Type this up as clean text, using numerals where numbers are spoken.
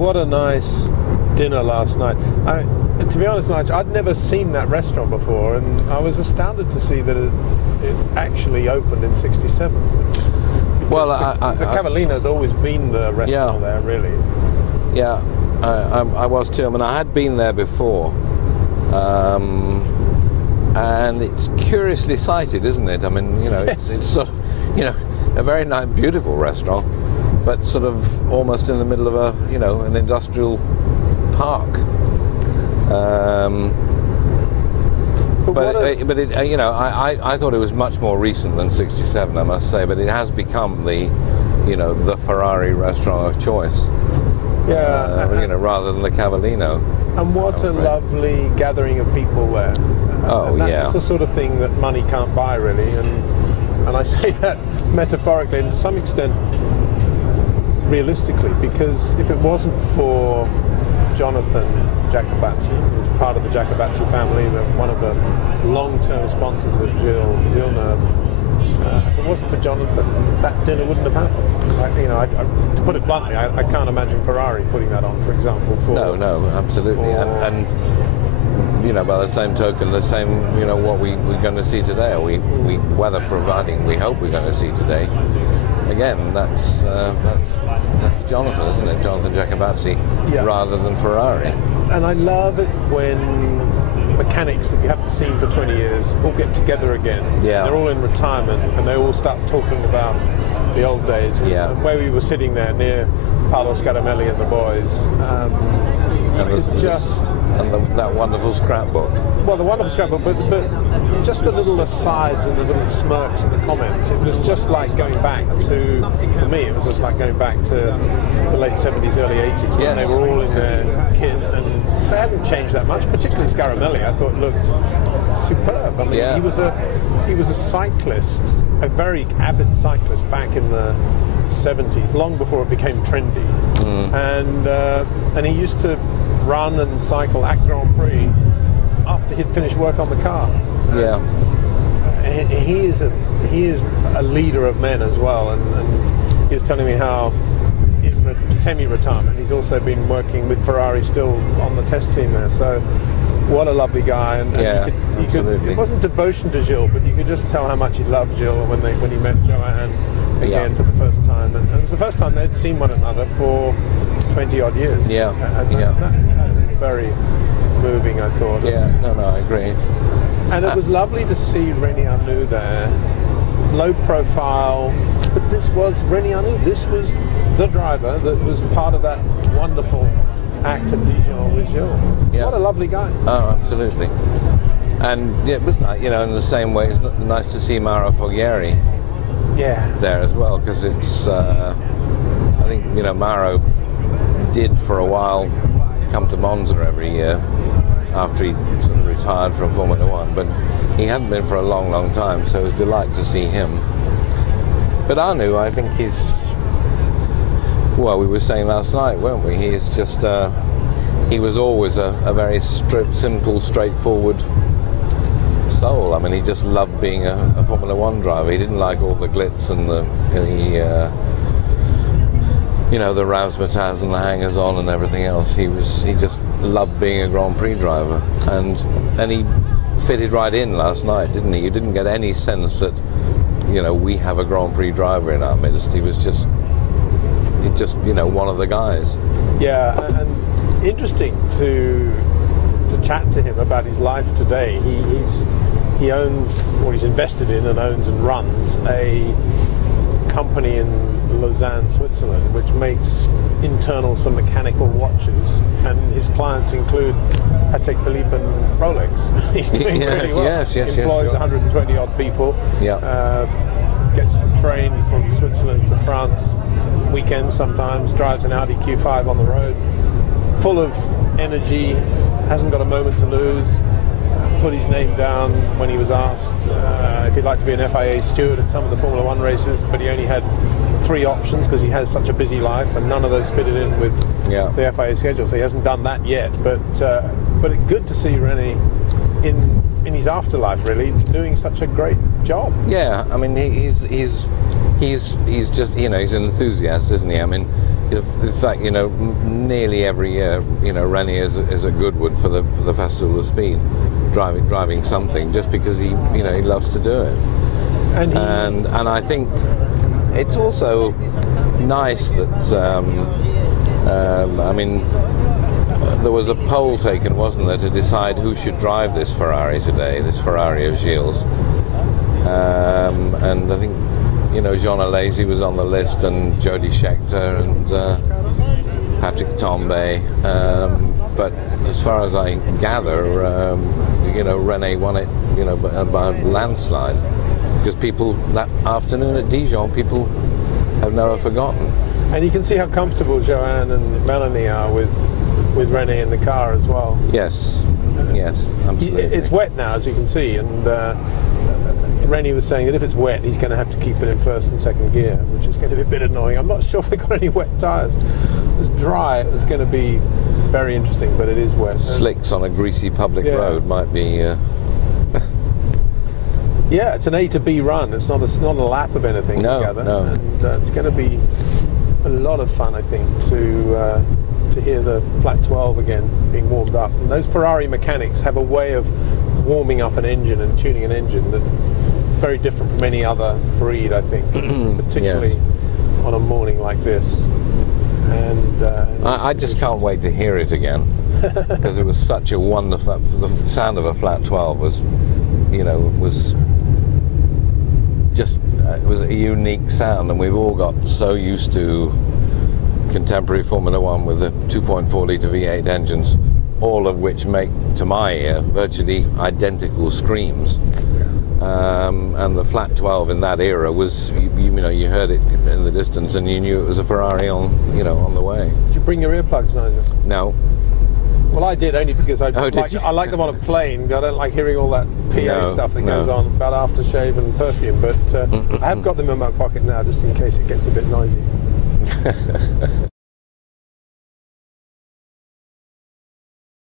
What a nice dinner last night. To be honest, Nigel, I'd never seen that restaurant before, and I was astounded to see that it actually opened in '67. Well, the Cavallino's always been the restaurant there, really. Yeah, I was too. I mean, I had been there before, and it's curiously sited, isn't it? I mean, you know, it's sort of, you know, a very nice, beautiful restaurant, but sort of almost in the middle of a, you know, an industrial park. But you know, I thought it was much more recent than '67, I must say. But it has become the, you know, the Ferrari restaurant of choice. Yeah, you know, rather than the Cavallino. And what a lovely gathering of people there. And that's the sort of thing that money can't buy, really. And I say that metaphorically, and to some extent realistically, because if it wasn't for Jonathan Jacobazzi, who's part of the Jacobazzi family, one of the long-term sponsors of Gilles Villeneuve, if it wasn't for Jonathan, that dinner wouldn't have happened. To put it bluntly, I can't imagine Ferrari putting that on, for example. No, absolutely. And you know, by the same token, the same, you know, what we're going to see today, or we weather providing, we hope we're going to see today. Again, that's Jonathan, isn't it? Jonathan Jacobazzi, rather than Ferrari. And I love it when mechanics that you haven't seen for 20 years all get together again. Yeah. They're all in retirement, and they all start talking about the old days. Yeah. And where we were sitting there near Paolo Scaramelli and the boys, that wonderful scrapbook. Well, the wonderful scrapbook, but just the little asides and the little smirks and the comments. It was just like going back to, for me, it was just like going back to the late 70s, early 80s, when they were all in their kit, and they hadn't changed that much. Particularly Scaramelli, I thought looked superb. I mean, he was a cyclist, a very avid cyclist back in the 70s, long before it became trendy, and he used to run and cycle at Grand Prix after he'd finished work on the car. And he is a leader of men as well, and he was telling me how in semi-retirement he's also been working with Ferrari still on the test team there. So what a lovely guy, and you could, it wasn't devotion to Gilles, but you could just tell how much he loved Gilles when he met Joanne again for the first time, and it was the first time they'd seen one another for 20 odd years. That was very moving, I thought. I agree. And it was lovely to see René Arnoux there, low profile, but this was René Arnoux. This was the driver that was part of that wonderful act at Dijon with Gilles. What a lovely guy. Oh, absolutely. And you know, in the same way, it's nice to see Mauro Foglieri there as well, because it's I think, you know, Mauro did for a while come to Monza every year after he sort of retired from Formula One, but he hadn't been for a long time, so it was a delight to see him. But Arnoux, I think he's, well, we were saying last night, weren't we? He is just he was always a very simple, straightforward soul. I mean, he just loved being a Formula One driver. He didn't like all the glitz and the you know, the razzmatazz and the hangers-on and everything else. He just loved being a Grand Prix driver, and he fitted right in last night, didn't he? You didn't get any sense that, you know, we have a Grand Prix driver in our midst. He was just you know, one of the guys. Yeah, and interesting to chat to him about his life today. He owns, or he's invested in and owns and runs a company in Lausanne, Switzerland, which makes internals for mechanical watches, and his clients include Patek Philippe and Rolex. He's doing really well. Employs 120 odd people. Gets the train from Switzerland to France weekends sometimes, drives an Audi Q5 on the road, full of energy, hasn't got a moment to lose. Put his name down when he was asked if he'd like to be an FIA steward at some of the Formula One races, but he only had 3 options because he has such a busy life, and none of those fitted in with the FIA schedule, so he hasn't done that yet. But it's good to see René in his afterlife, really, doing such a great job. Yeah, I mean, he's just, you know, he's an enthusiast, isn't he? I mean, In fact, nearly every year, Rennie is at Goodwood for the Festival of Speed, driving something, just because he loves to do it. And I think it's also nice that there was a poll taken, wasn't there, to decide who should drive this Ferrari today, this Ferrari of Gilles. And I think Jean Alesi was on the list, and Jody Scheckter and Patrick Tambay. But as far as I gather, René won it, by a landslide, because people that afternoon at Dijon, people have never forgotten. And you can see how comfortable Joanne and Melanie are with René in the car as well. Yes, absolutely. It's wet now, as you can see, and René was saying that if it's wet, he's going to have to keep it in first and second gear, which is going to be a bit annoying. I'm not sure if they've got any wet tyres. If it was dry, it was going to be very interesting, but it is wet. Slicks on a greasy public road might be... Yeah, it's an A to B run. It's not a lap of anything together. No. And it's going to be a lot of fun, I think, to hear the flat 12 again being warmed up. And those Ferrari mechanics have a way of warming up an engine and tuning an engine that very different from any other breed, I think, particularly on a morning like this. And I just can't wait to hear it again, because it was such a wonderful. The sound of a flat 12 was it was a unique sound, and we've all got so used to contemporary Formula One with the 2.4 litre V8 engines, all of which make, to my ear, virtually identical screams. And the flat 12 in that era was, you heard it in the distance, and you knew it was a Ferrari on the way. Did you bring your earplugs, Nigel? No. Well, I did, only because I like them on a plane. I don't like hearing all that PA stuff that goes on about aftershave and perfume, but I have got them in my pocket now, just in case it gets a bit noisy.